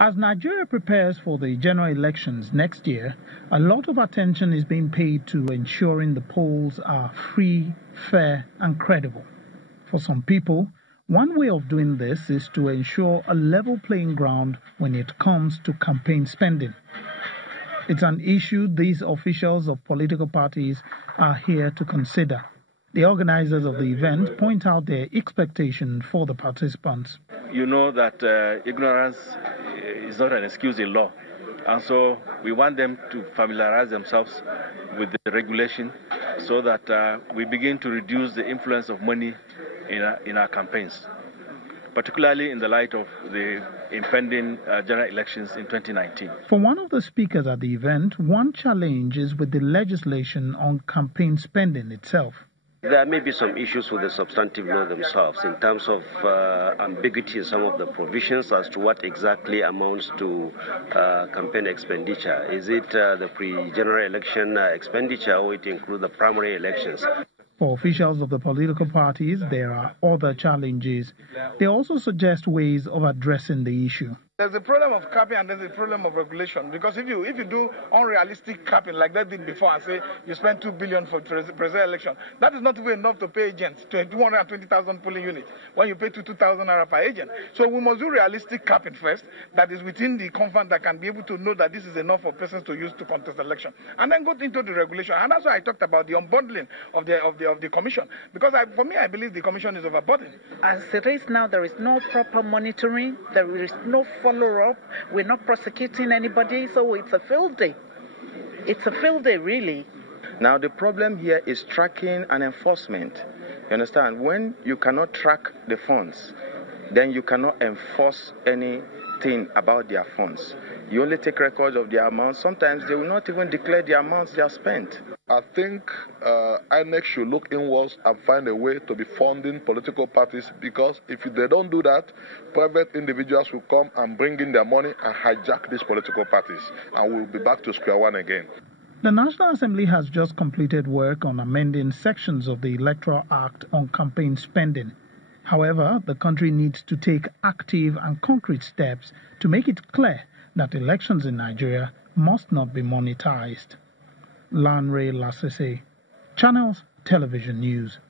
As Nigeria prepares for the general elections next year, a lot of attention is being paid to ensuring the polls are free, fair, and credible. For some people, one way of doing this is to ensure a level playing ground when it comes to campaign spending. It's an issue these officials of political parties are here to consider. The organizers of the event point out their expectation for the participants. You know that ignorance is not an excuse in law, and so we want them to familiarize themselves with the regulation so that we begin to reduce the influence of money in our campaigns, particularly in the light of the impending general elections in 2019. For one of the speakers at the event, one challenge is with the legislation on campaign spending itself. There may be some issues with the substantive law themselves in terms of ambiguity in some of the provisions as to what exactly amounts to campaign expenditure. Is it the pre-general election expenditure, or it includes the primary elections? For officials of the political parties, there are other challenges. They also suggest ways of addressing the issue. There's a problem of capping and there's a problem of regulation, because if you do unrealistic capping like that did before and say you spend $2 billion for presidential election, that is not even enough to pay agents to 220,000 polling units when you pay to 2,000 naira per agent. So we must do realistic capping first, that is within the confines that can be able to know that this is enough for persons to use to contest election, and then go into the regulation. And that's why I talked about the unbundling of the commission, because for me I believe the commission is overburdened. As it is now, there is no proper monitoring, there is no follow-up, we're not prosecuting anybody, so it's a field day. It's a field day, really. Now the problem here is tracking and enforcement. You understand? When you cannot track the funds, then you cannot enforce anything about their funds. You only take records of their amounts. Sometimes they will not even declare the amounts they have spent. I think INEC should look inwards and find a way to be funding political parties, because if they don't do that, private individuals will come and bring in their money and hijack these political parties, and we'll be back to square one again. The National Assembly has just completed work on amending sections of the Electoral Act on campaign spending. However, the country needs to take active and concrete steps to make it clear that elections in Nigeria must not be monetized. Lanre Lasese, Channels Television News.